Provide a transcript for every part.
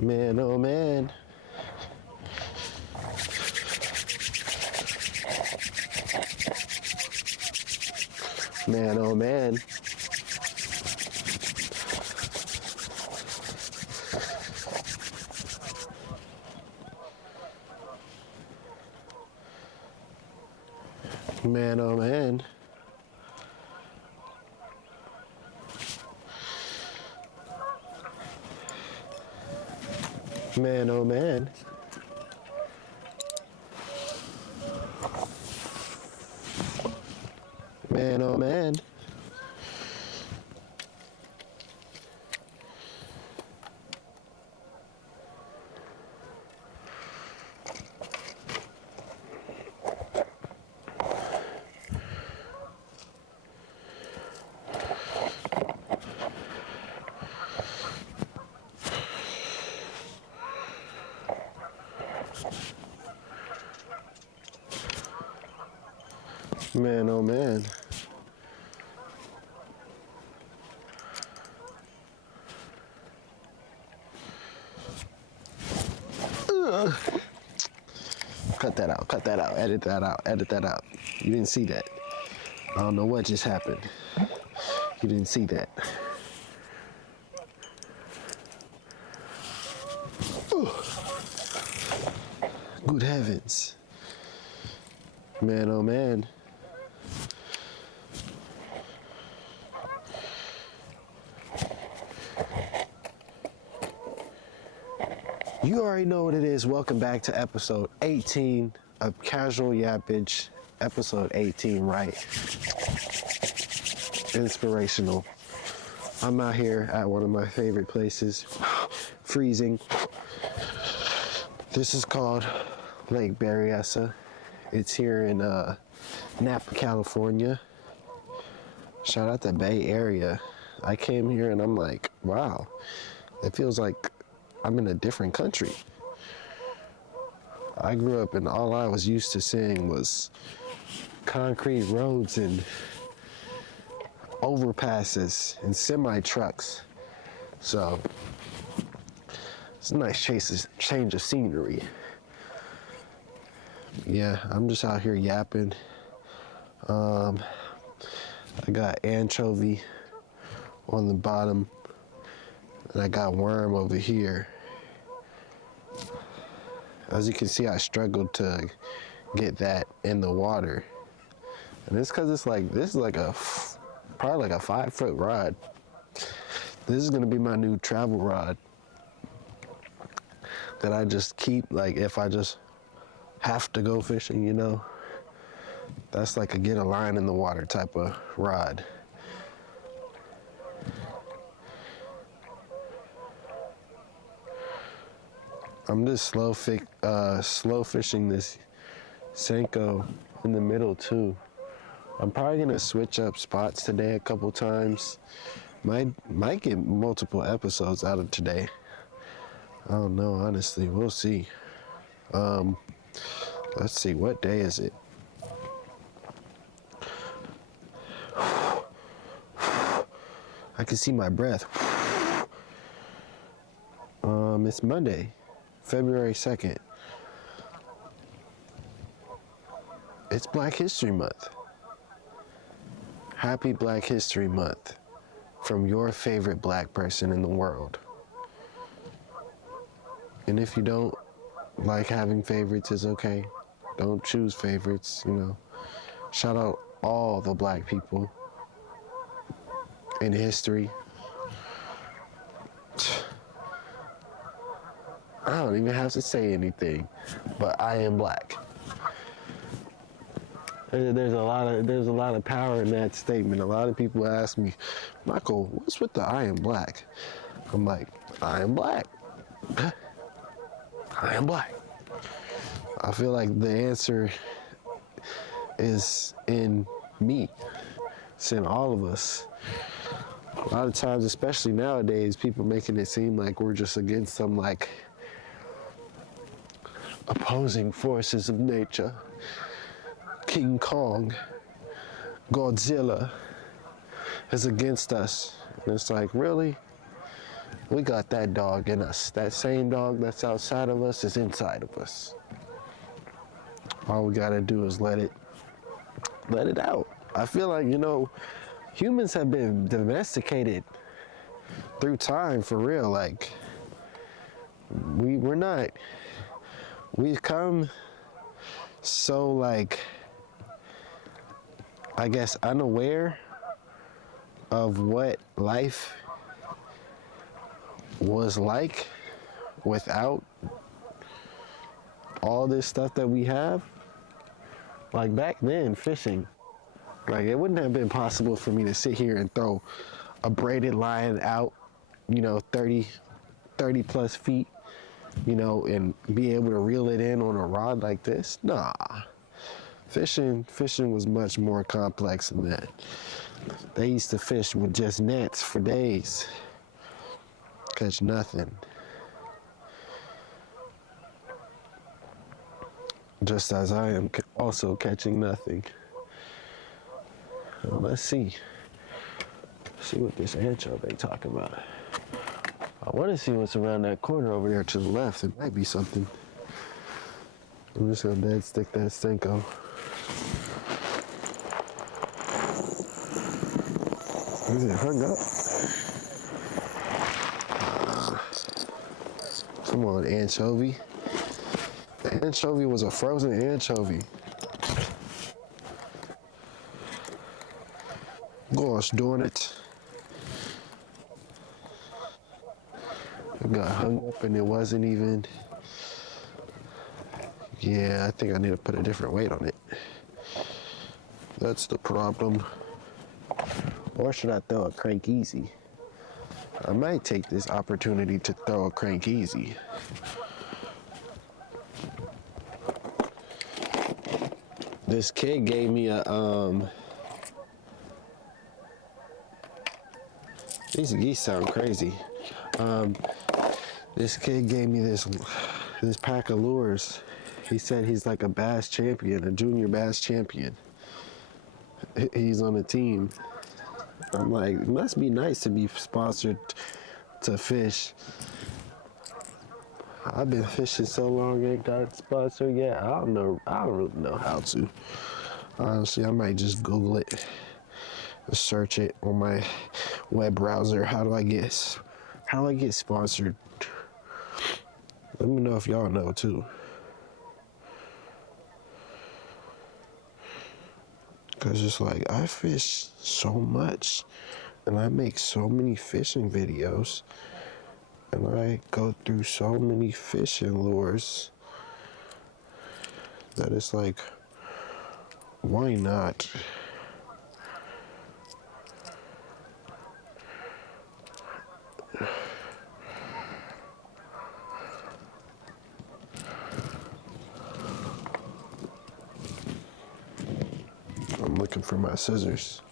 Man, oh man. Man, oh man. Man, oh man. Man, oh man. Man, oh man. Man, oh man. Ugh. Cut that out, cut that out, edit that out, edit that out. You didn't see that. I don't know what just happened. You didn't see that. Good heavens. Man, oh man. You already know what it is. Welcome back to episode 18 of Casual Yappage. Episode 18, right? Inspirational. I'm out here at one of my favorite places. Freezing. This is called Lake Berryessa. It's here in Napa, California. Shout out to Bay Area. I came here and I'm like, wow, it feels like I'm in a different country. I grew up and all I was used to seeing was concrete roads and overpasses and semi trucks. So it's a nice change of scenery. Yeah, I'm just out here yapping. I got anchovy on the bottom, and I got worm over here. As you can see, I struggled to get that in the water, and it's because it's like this is like probably like a 5-foot rod. This is gonna be my new travel rod that I just keep, like if I just have to go fishing, you know. That's like a get a line in the water type of rod. I'm just slow fishing this Senko in the middle too. I'm probably gonna switch up spots today a couple times. Might get multiple episodes out of today. I don't know, honestly. We'll see. Let's see, what day is it? I can see my breath. It's Monday, February 2nd. It's Black History Month. Happy Black History Month from your favorite black person in the world. And if you don't like having favorites, it's okay. Don't choose favorites, you know. Shout out all the black people in history. I don't even have to say anything, but I am black. There's a lot of power in that statement. A lot of people ask me, Michael, what's with the I am black? I'm like, I am black. I am black. I feel like the answer is in me. It's in all of us. A lot of times, especially nowadays, people making it seem like we're just against some like opposing forces of nature. King Kong, Godzilla is against us. And it's like, really? We got that dog in us. That same dog that's outside of us is inside of us. All we gotta do is let it out. I feel like, humans have been domesticated through time for real. Like, we've come so, like, I guess, unaware of what life was like without all this stuff that we have. Like back then, fishing, like it wouldn't have been possible for me to sit here and throw a braided line out, 30 plus feet, and be able to reel it in on a rod like this. Nah, fishing was much more complex than that. They used to fish with just nets for days, catch nothing. Just as I am also catching nothing. Let's see what this anchovy talking about. I want to see what's around that corner over there to the left. It might be something. I'm just gonna dead stick that Senko. Is it hung up? Come on, anchovy. The anchovy was a frozen anchovy. Gosh darn it. It got hung up and it wasn't even. Yeah, I think I need to put a different weight on it. That's the problem. Or should I throw a crank easy? I might take this opportunity to throw a crank easy. This kid gave me a, these geese sound crazy. This kid gave me this pack of lures. He said he's like a bass champion, a junior bass champion. He's on a team. I'm like, it must be nice to be sponsored to fish. I've been fishing so long, ain't got sponsored yet. I don't really know how to. Honestly, I might just Google it, search it on my web browser. How do I get sponsored? Let me know if y'all know too. Cause it's like I fish so much, and I make so many fishing videos, and I go through so many fishing lures that it's like, why not? I'm looking for my scissors.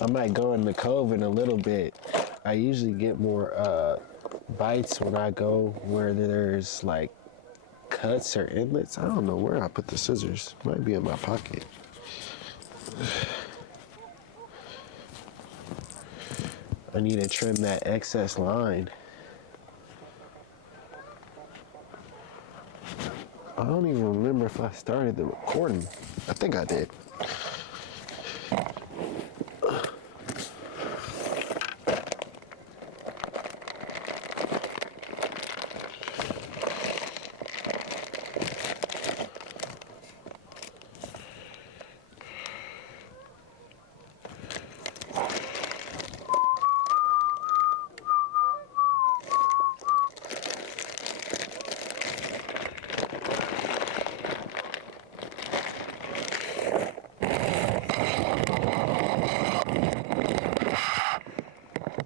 I might go in the cove in a little bit. I usually get more bites when I go where there's like cuts or inlets. I don't know where I put the scissors. Might be in my pocket. I need to trim that excess line. I don't even remember if I started the recording. I think I did.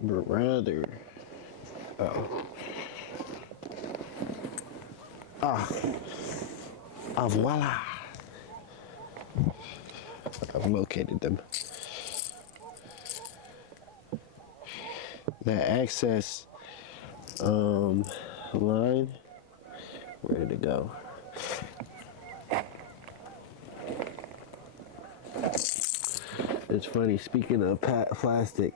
But rather, voila. I've located them. That access line. Where did it go? It's funny, speaking of plastic,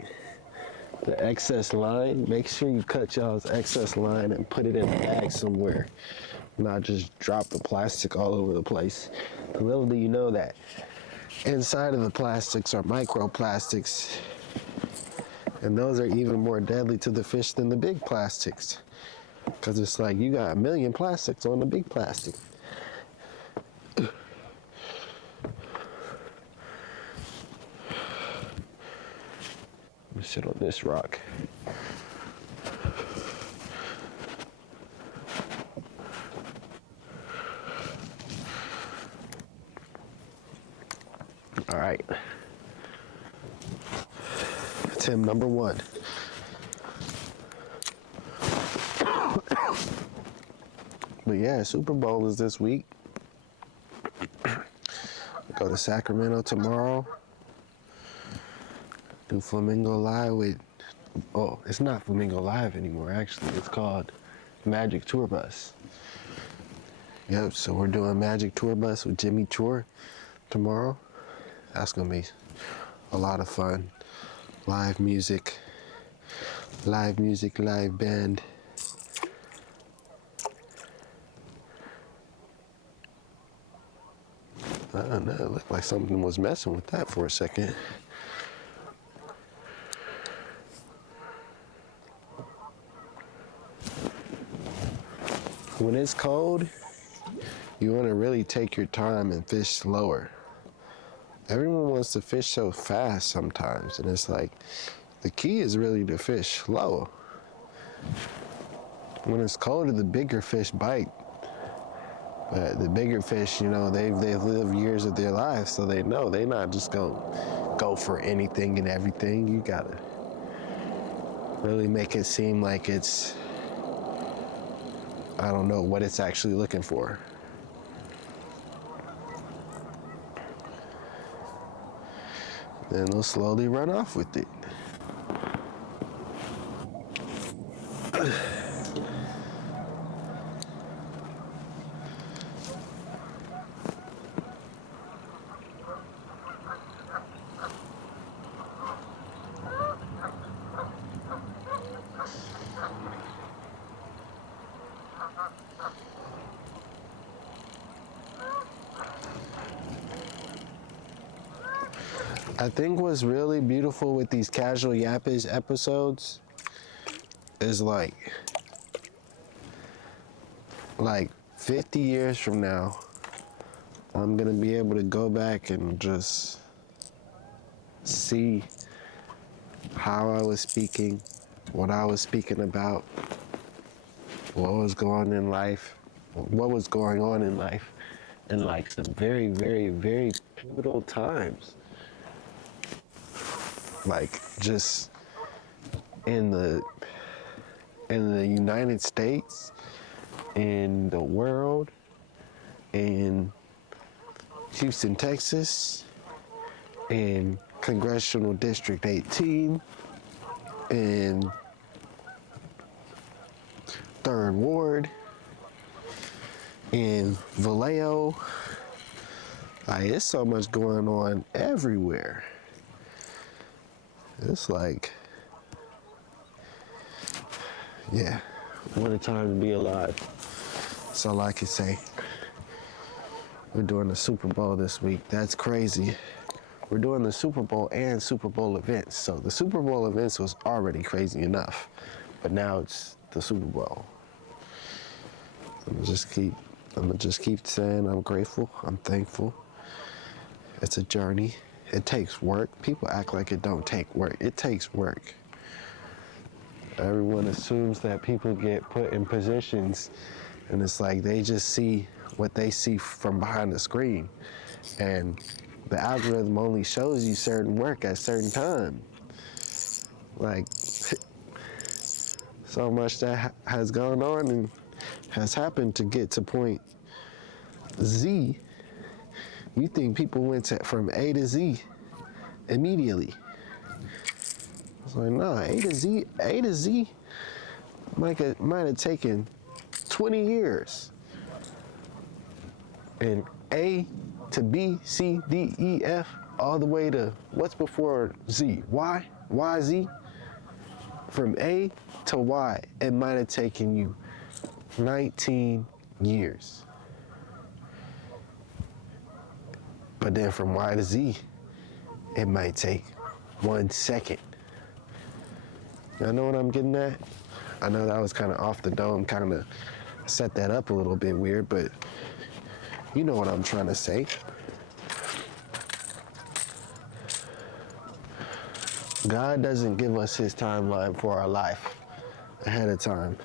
the excess line, make sure you cut y'all's excess line and put it in a bag somewhere. Not just drop the plastic all over the place. Little do you know that inside of the plastics are microplastics, and those are even more deadly to the fish than the big plastics. Because it's like you got a million plastics on the big plastic. Let me sit on this rock. All right. Tim number 1. But yeah, Super Bowl is this week. Go to Sacramento tomorrow. Do Flamingo Live with, oh, it's not Flamingo Live anymore, actually. It's called Magic Tour Bus. Yep, so we're doing Magic Tour Bus with Jimmy Chore tomorrow. That's gonna be a lot of fun. Live music, live band. I don't know, it looked like something was messing with that for a second. When it's cold, you want to really take your time and fish slower. Everyone wants to fish so fast sometimes, and it's like, the key is really to fish slow. When it's colder, the bigger fish bite. But the bigger fish, you know, they've lived years of their lives, so they know they're not just gonna go for anything and everything. You gotta really make it seem like it's, I don't know what it's actually looking for. Then they'll slowly run off with it. I think what's really beautiful with these casual Yappage episodes is like 50 years from now, I'm gonna be able to go back and just see how I was speaking, what I was speaking about, what was going on in life, in like some very, very, very pivotal times. Like just in the United States, in the world, in Houston, Texas, in Congressional District 18, in 3rd Ward, in Vallejo. Like, it's so much going on everywhere. It's like, yeah, what a time to be alive. That's all I can say. We're doing the Super Bowl this week. That's crazy. We're doing the Super Bowl and Super Bowl events. So the Super Bowl events was already crazy enough, but now it's the Super Bowl. I'm gonna just keep saying I'm grateful, I'm thankful. It's a journey. It takes work. People act like it don't take work. It takes work. Everyone assumes that people get put in positions, and it's like they just see what they see from behind the screen. And the algorithm only shows you certain work at certain time. Like, so much that has gone on and has happened to get to point Z. You think people went from A to Z immediately. It's like, nah, A to Z might have taken 20 years. And A to B, C, D, E, F, all the way to what's before Z? Y? Y, Z? From A to Y, it might have taken you 19 years. But then from Y to Z, it might take 1 second. Y'all know what I'm getting at? I know that was kind of off the dome, kind of set that up a little bit weird, but you know what I'm trying to say. God doesn't give us his timeline for our life ahead of time.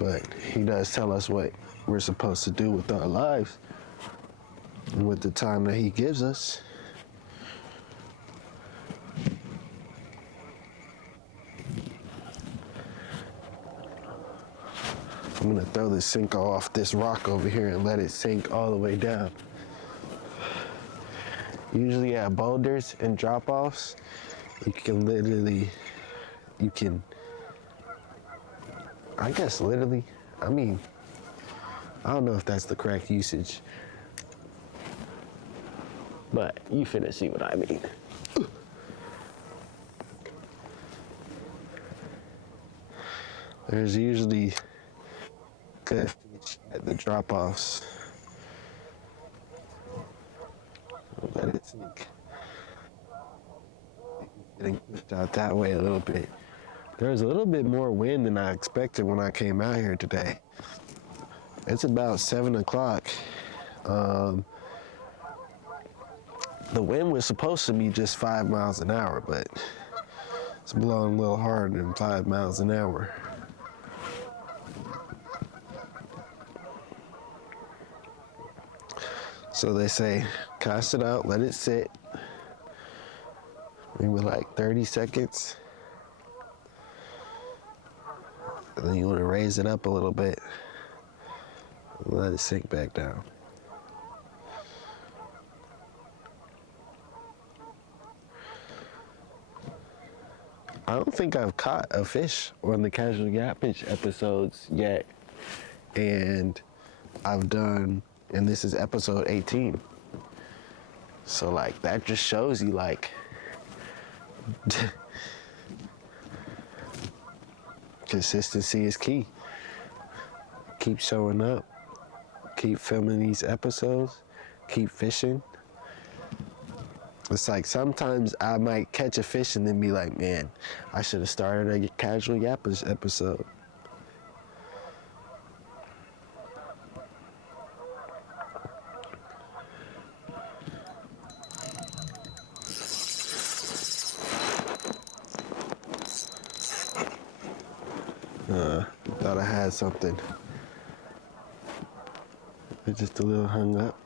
But he does tell us what we're supposed to do with our lives and with the time that he gives us. I'm gonna throw this Senko off this rock over here and let it sink all the way down. Usually at boulders and drop-offs, you can, I guess literally, I mean, I don't know if that's the correct usage, but you finna see what I mean. There's usually good fish at the drop-offs. Let it sink. Getting pushed out that way a little bit. There's a little bit more wind than I expected when I came out here today. It's about 7 o'clock. The wind was supposed to be just 5 miles an hour, but it's blowing a little harder than 5 miles an hour. So they say, cast it out, let it sit. Maybe like 30 seconds. And then you want to raise it up a little bit. And let it sink back down. I don't think I've caught a fish on the Casual Yappage episodes yet. And I've done, and this is episode 18. So like, that just shows you like, consistency is key. Keep showing up. Keep filming these episodes. Keep fishing. It's like sometimes I might catch a fish and then be like, man, I should have started a Casual Yappers episode. Thought I had something. It's just a little hung up.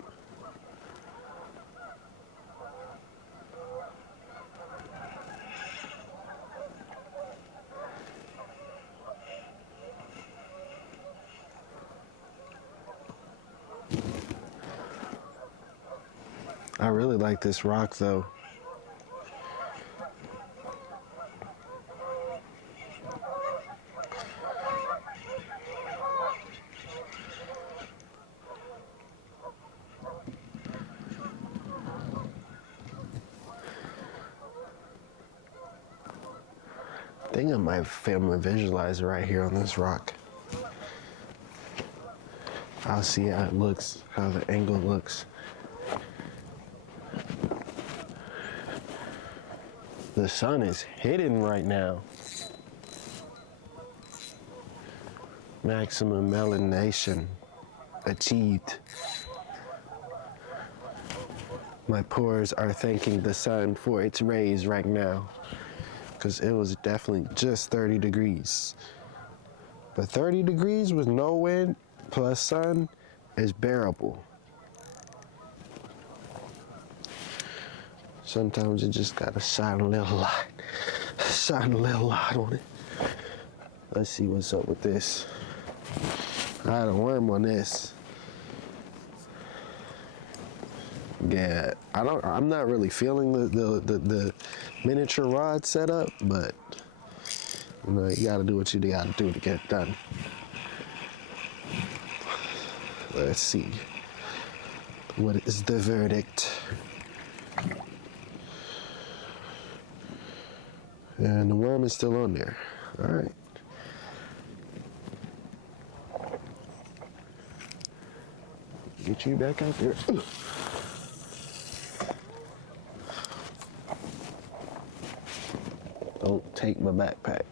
I really like this rock though. I think I might film a visualizer right here on this rock. I'll see how it looks, how the angle looks. The sun is hidden right now. Maximum melanation achieved. My pores are thanking the sun for its rays right now, because it was definitely just 30 degrees. But 30 degrees with no wind plus sun is bearable. Sometimes you just gotta shine a little light. Shine a little light on it. Let's see what's up with this. I had a worm on this. Yeah, I'm not really feeling the miniature rod setup, but you know, you gotta do what you gotta do to get it done. Let's see. What is the verdict? And the worm is still on there. All right. Get you back out there. Ugh. Don't take my backpack.